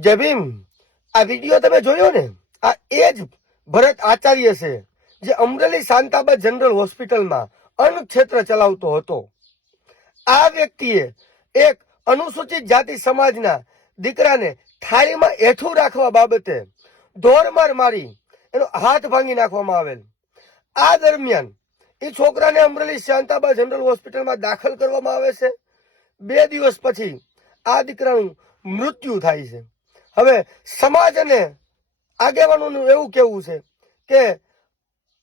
જય ભીમ। આ વિડીયો તમે જોયો ને? આ એ જ ભરત આચાર્ય છે જે અમરેલી શાંતાબા જનરલ હોસ્પિટલમાં અન્નક્ષેત્ર ચલાવતો હતો। આ વ્યક્તિએ એક અનુસૂચિત જાતિ સમાજના દીકરાને થાળીમાં હેઠું રાખવા બાબતે ઢોરમાર મારી એનો હાથ ભાંગી નાખવામાં આવેલ। આ દરમિયાન એ છોકરાને અમરેલી શાંતાબા જનરલ હોસ્પિટલમાં દાખલ કરવામાં આવે છે। 2 દિવસ પછી આ દીકરાનું મૃત્યુ થાય છે। હવે સમાજ અને આગેવાનોનું એવું કહેવું છે કે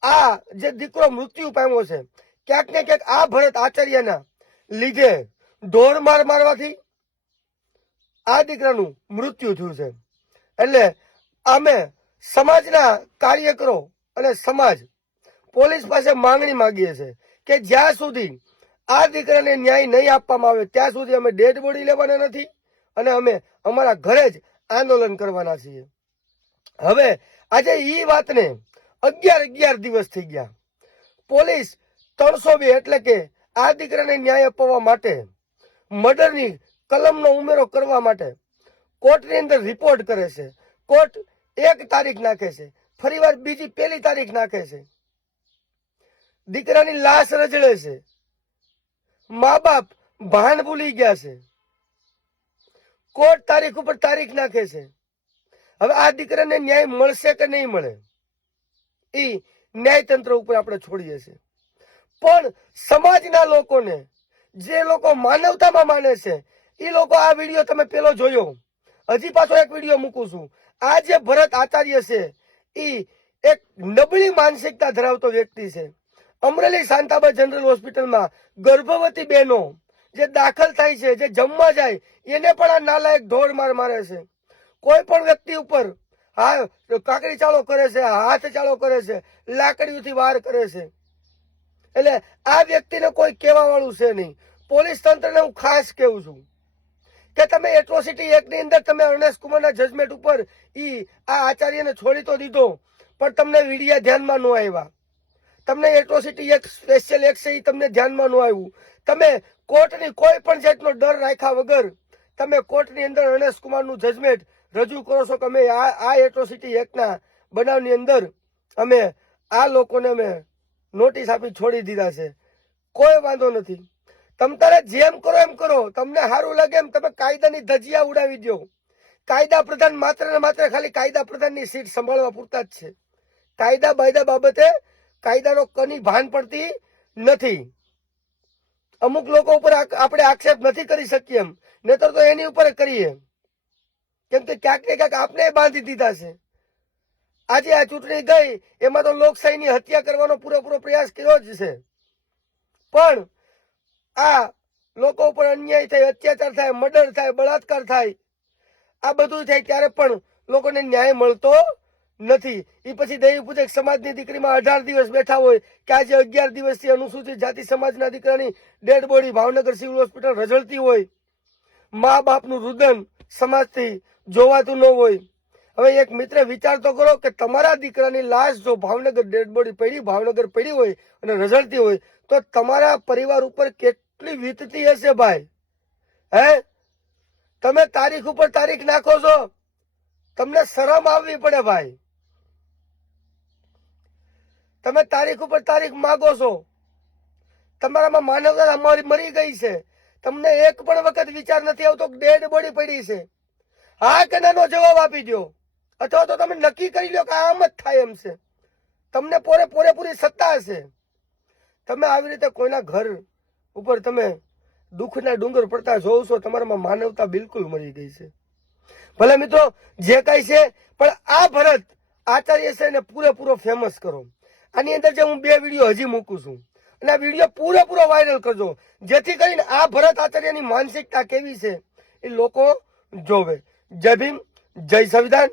આ જે દીકરો મૃત્યુ પામ્યો છે ક્યાંક ને ક્યાંક આ ભરત આચાર્યના લીધે ઢોરમાર મારવાથી આ દીકરાનું મૃત્યુ થયું છે। એટલે અમે સમાજના કાર્યકરો અને સમાજ પોલીસ પાસે માંગણી માંગીએ છીએ કે જ્યાં સુધી આ દીકરાને ન્યાય નહીં આપવામાં આવે ત્યાં સુધી અમે ડેડ બોડી લેવાના નથી અને અમે અમારા ઘરે જ આંદોલન કરવાના છીએ। હવે આજે ઈ વાતને 11 દિવસ થઈ ગયા। પોલીસ 302 એટલે કે આ દીકરાને ન્યાય અપાવવા માટે મર્ડરની કલમનો ઉમેરો કરવા માટે કોર્ટની અંદર રિપોર્ટ કરે છે। કોર્ટ 1 તારીખ નાખે છે, ફરીવાર બીજી 1 તારીખ નાખે છે। દીકરાની લાશ રજળે છે, મા બાપ ભાન ભૂલી ગયા છે, કોર્ટ તારીખ ઉપર તારીખ નાખે છે। હવે આ દીકરાને ન્યાય મળશે કે નહીં મળે એ ન્યાયતંત્ર ઉપર આપણે છોડીએ છીએ। પણ સમાજના લોકોને, જે લોકો માનવતામાં માને છે, એ લોકો આ વિડીયો તમે પેલો જોયો, હજી પાછો એક વિડીયો મૂકું છું। આ જે ભરત આચાર્ય છે એ એક નબળી માનસિકતા ધરાવતો વ્યક્તિ છે। અમરેલી શાંતાબા જનરલ હોસ્પિટલમાં ગર્ભવતી બહેનો જે દાખલ થાય છે, જે જમવા જાય, એને પણ આ નાલાયક ઢોરમાર મારે છે। કોઈ પણ વ્યક્તિ ઉપર કાકડી ચાળો કરે છે, હાથ ચાળો કરે છે, લાકડીઓથી વાર કરે છે। એટલે આ વ્યક્તિને કોઈ કહેવા વાળું છે નહીં। પોલીસ તંત્રને હું ખાસ કહેવું છું કે તમે એટ્રોસિટી એક્ટની અંદર તમે અર્નેસ્ટ કુમારના જજમેન્ટ ઉપર આ આચાર્યને છોડી તો દીધો, પણ તમને વિડિયા ધ્યાનમાં ન આવ્યા। તમને એટ્રોસિટી એક્ટ સ્પેશિયલ એક્ટ છે એ તમને ધ્યાનમાં ન આવ્યું। તમે કોર્ટની કોઈ પણ જાતનો ડર રાખ્યા વગર તમે કોર્ટની અંદર અર્નેસ્ટ કુમારનું જજમેન્ટ રજૂ કરો છો કે અમે આ એટ્રોસિટી એક્ટના બનાવની અંદર અમે આ લોકોને અમે નોટિસ આપી છોડી દીધા છે। કોઈ વાંધો નથી, તમ તારે જેમ કરો એમ કરો, તમને સારું લાગે એમ તમે કાયદાની ધજિયા ઉડાવી દો। કાયદા પ્રધાન માત્ર ને માત્ર ખાલી કાયદા પ્રધાનની સીટ સંભાળવા પૂરતા જ છે। કાયદા બાયદા બાબતે કાયદાનો કની ભાન પડતી નથી। અમુક લોકો ઉપર આપણે આક્ષેપ નથી કરી શકીએ એમ, નહીતર તો એની ઉપર કરીએ, કેમ કે ક્યાંક ને ક્યાંક આપણે બાંધી દીધા છે। આજે આ ચૂંટણી ગઈ એમાં તો લોકશાહીની હત્યા કરવાનો પૂરેપૂરો પ્રયાસ કર્યો જ છે, પણ આ લોકો ઉપર અન્યાય થાય, અત્યાચાર થાય, મર્ડર થાય, બળાત્કાર થાય, આ બધું થાય ત્યારે પણ લોકોને ન્યાય મળતો નથી। એ પછી દેવી પૂજક સમાજની દીકરીમાં 18 દિવસ બેઠા હોય કે આજે 11 દિવસથી અનુસૂચિત જાતિ સમાજના દીકરાની dead body Bhavnagar civil hospital રઝળતી હોય, મા બાપનું રુદન સમાજથી જોવાતું ન હોય। હવે એક મિત્ર વિચાર તો કરો કે તમારા દીકરાની લાશ જો ભાવનગર ડેડ બોડી પડી, ભાવનગર પડી હોય અને રઝળતી હોય તો તમારા પરિવાર ઉપર કેટલી વીતતી હશે ભાઈ। હે, તમે તારીખ ઉપર તારીખ નાખો છો, તમને શરમ આવવી પડે ભાઈ। તમે તારીખ ઉપર તારીખ માગો છો, તમારામાં માનવતા અમારી મરી ગઈ છે, તમને એક પણ વખત વિચાર નથી આવતો કે ડેડ બોડી પડી છે। હા કે નાનો જવાબ આપી દો, અથવા તો તમે નક્કી કરી લો કે આમ જ થાય એમ છે। તમને પૂરેપૂરી સત્તા હશે। તમે આવી રીતે કોઈના ઘર ઉપર તમે દુઃખના ડુંગર પડતા જોવ છો, તમારામાં માનવતા બિલકુલ મરી ગઈ છે। ભલે મિત્રો જે કઈ છે, પણ આ ભરત આચાર્ય છે એને પૂરેપૂરો ફેમસ કરો। આની અંદર જે હું 2 વિડીયો હજી મૂકું છું અને આ વિડીયો પૂરેપૂરો વાયરલ કરજો, જેથી કરીને આ ભરત આચાર્યની માનસિકતા કેવી છે એ લોકો જોવે। જય ભીમ, જય સંવિધાન।